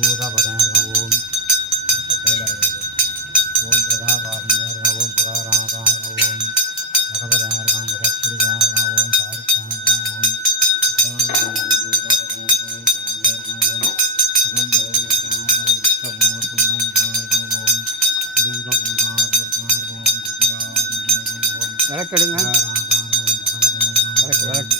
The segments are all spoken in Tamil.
பூதா பதனர்கவும் ஓம் பிரதாபாசம் ஓம் புராராதாரம் ஓம் பகவதாரம் ஜெகத்பிரிதாரம் ஓம் சாருக்கான ஓம் விளக்கெடுங்க விளக்கு விளக்கு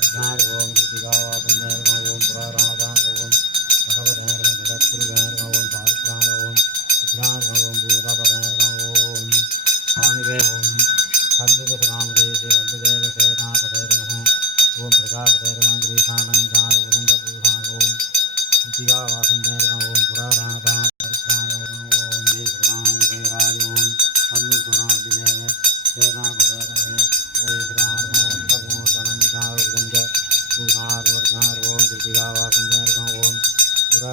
Sergio.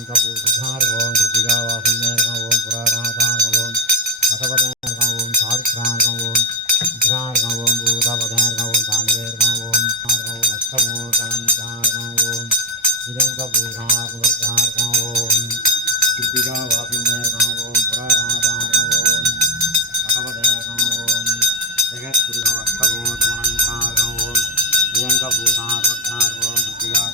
தனங்கார ஓம் உதங்க பூஷார ஓம் கிருத்திகா வாசஞ்சாரக ஓம் புராராதாரக ஓம் பகவதாரக ஓம் சாருத்ராக ஓம் விக்ரார்க ஓம் பூதபதாரக ஓம் தானுவேரக ஓம் சாரக ஓம் அஷ்டமோ தனங்காரக ஓம் உதங்க பூஷார்க ஓம் கிருத்திகா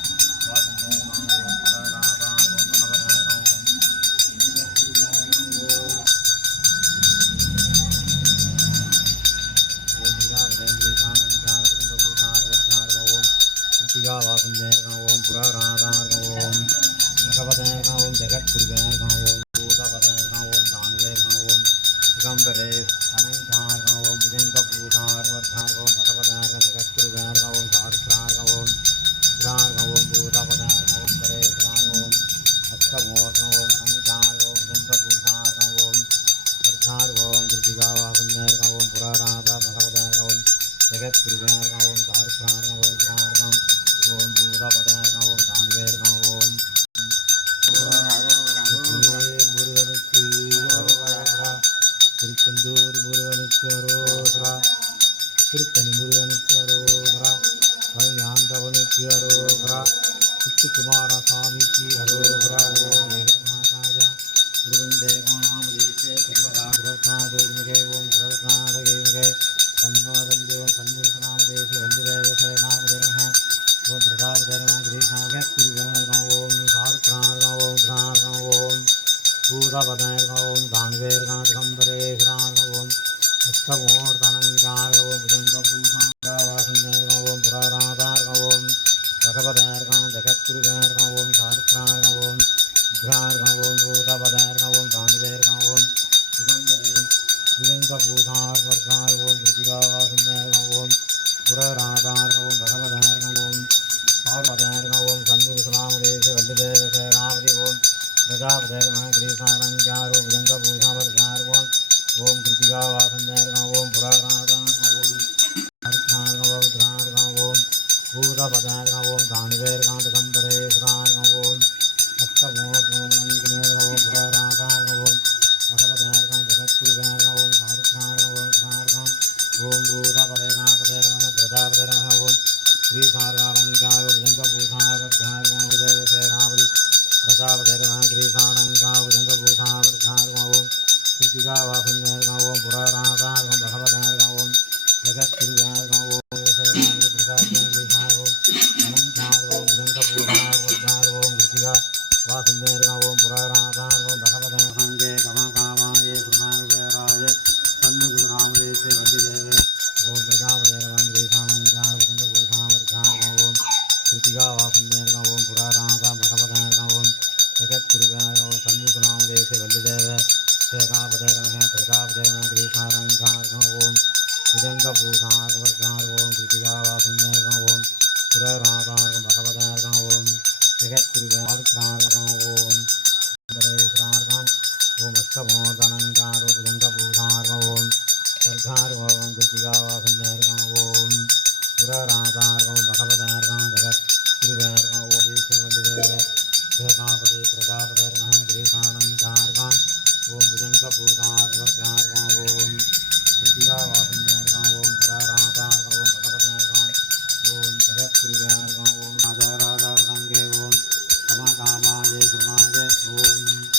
ஜெகத்குருவேர்க ஓம் சாருத்ரார்க ஓம் சிரார்க முருகனுக்கு திருச்செந்தூர் முருகனுக்கு அரோகரா. திருத்தணி முருகனுக்கு அரோகரா. ஆண்டவனுக்கு அரோகரா. முத்துக்குமார அரோகரா. ஓம் ஏகநாதாய முருகன் தேவானாம் தேசே ஓம் சுரத்நாதகேவிகே தன்னோதம் தேவம் சண்முகநாம தேசி வந்திதேவ சேனாமதேவ ஓம் பிரதாபதேவம் கிரீஷாக குருகேர்கம் ஓம் சாருத்ரார்கம் ஓம் கிரார்கம் ஓம் பூதபதேர்கம் ஓம் தானுவேர்கம் திகம்பரேஸ்வரார்கம் ஓம் அஷ்டமோர்தனங்கார்கம் ஓம் புதங்க பூசாங்கவாசந்தேர்கம் ஓம் புராராதார்கம் ஓம் பகவதேர்கம் ஜெகத்குருகேர்கம் ஓம் சாருத்ரார்கம் ஓம் விக்ரார்கம் ஓம் பூதபதேர்கம் ஓம் தானுவேர்கம் ஓம் திகம்பரே விதங்க பூசார்வர்கார் ஓம் கிருத்திகாவாசந்தேர்கம் ஓம் புரராதார்கம் ஓம் பகவதேர்கம் ஓம் பார்வதேர்கம் ஓம் சண்முகசுனாமதேச வல்லுதேவசேனாவதி ஓம் பிரஜாபதேர்ம கிரீசாலங்கார் ஓம் விதங்க பூசாவர்கார் ஓம் ஓம் கிருத்திகா ஓம் புரராதார்கம் ஓம் ஹரித்ரார்கம் ஓம் திரார்கம் திரார்கம் ஓம் பூதபதேகாபதேர்ம பிரஜாபதேர்ம ஓம் ஸ்ரீசாராலங்கார உஜங்கபூஷாவர்கார்மோ விஜயசேனாவதி பிரஜாபதேர்ம கிரீசாலங்காவுஜங்கபூஷாவர்கார்மோ ஓம் கிருத்திகா வாசந்தேர்கம் ஓம் புரராதார்கம் பகவதேர்கம் ஓம் ஜெகத்குருவேர்கம் ஓம் புரராதார்கம் பகவதேர்கம் ஓம். ஜெகத்குருவேர்கார்கம் ஓம் பரேஸ்வரார்கம் ஓம். அஷ்டமோதனங்காரோ விதங்கபூதார்கம் ஓம். சர்கார்கம் கிருத்திகா வாசந்தேர்கம் ஓம். புரராதார்கம் பகவதேர்கம் ஜெகத் குருவேர்கம்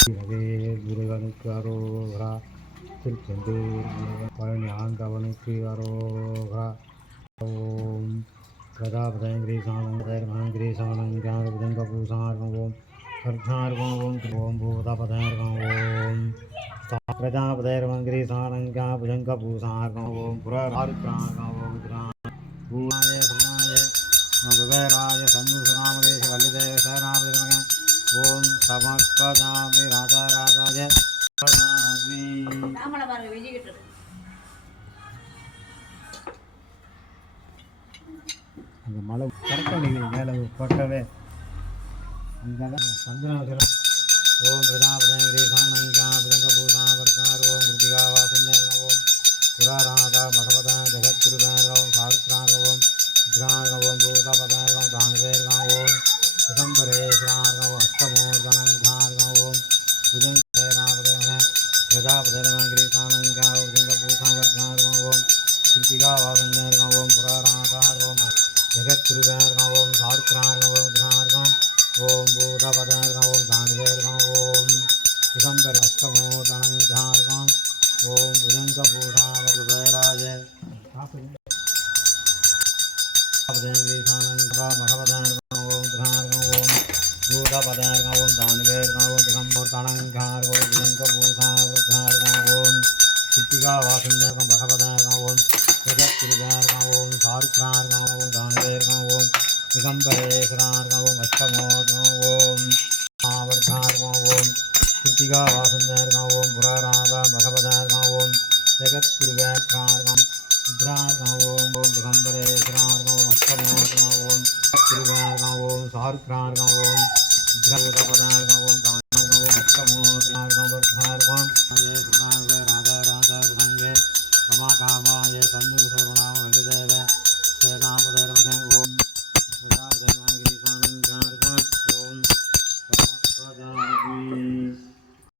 முருகனுக்கு அரோகரா திருச்செந்தூர் பழனி ஆண்டவனுக்கு அரோகரா. ஓம் பிரஜாபதங்கிரீசானங்கிரீசானங்காரபுஜங்க ஓம் கர்த்தார்கம் ஓம் ஓம் பூதபதர்கம் ஓம் பிரஜாபதர்மங்கிரீசானங்கா புஜங்க ஓம் புரார்கார்கம் ஓம் பூமாய சுமாய குபேராய சந்துசுராமதேச ஓம் சமஸ்பதாமி ராஜா ராஜாய பதாமி தாமலை பாருங்க விஜய்கிட்ட இருக்கு. அந்த மலை கரெக்டாக மேலே கொட்டவே. அங்கே சந்தனாசுரம் ஓம் பிரஜாபதங்கிரி சாணங்கா புதங்க பூசாவர்கார் ஓம் கிருத்திகா வாசந்தேக ஓம் புராராதா பகவதா ஜெகத்குருபேர்கம் சாருத்ரார்கம் விக்ரார்கம் பூதபதேர்கம் தானுபேர்கம் ஓம் ஓம் புதங்கேராபதேக பிரஜாபதேர்கிரி சாணங்கா புதங்க பூசாவர்கார்கம் ஓம் கிருத்திகா வாசந்தேர்கம் ஓம் புராராதார்கம் ஜெகத்குருவேர்கம் ஓம் சாருத்ரார்கம் ஓம் திரார்கம் ஓம் பூதபதேர்கம் ஓம் தானுபேர்கம் ஓம் கிருத்திகா பகவதா இருக்கான் ஓம் ஜெகத்குருவேர்கம் ஓம் சாருத்ரார்கம் ஓம் தானவே இருக்கான் ஓம் சிதம்பரேஸ்வரா இருக்கான் ஓம் அஷ்டமோகம் ஓம் ஆவர்கார்கம் ஓம் கிருத்திகா வாசந்தேர்கம் ஓம் புராராதா பகவதா இருக்கான் ஓம் ஜெகத்குருவேர்கார்கம் இருக்கான் ஓம் ஓம் சிதம்பரேஸ்வரா திகம்பரேஸ்வரார்கம் ஓம் அஷ்டமோகம் ஓம் குருவேர்கம் ஓம் சாருத்ரார்கம் ஓம் ருத்ரபதார்கம் ஓம்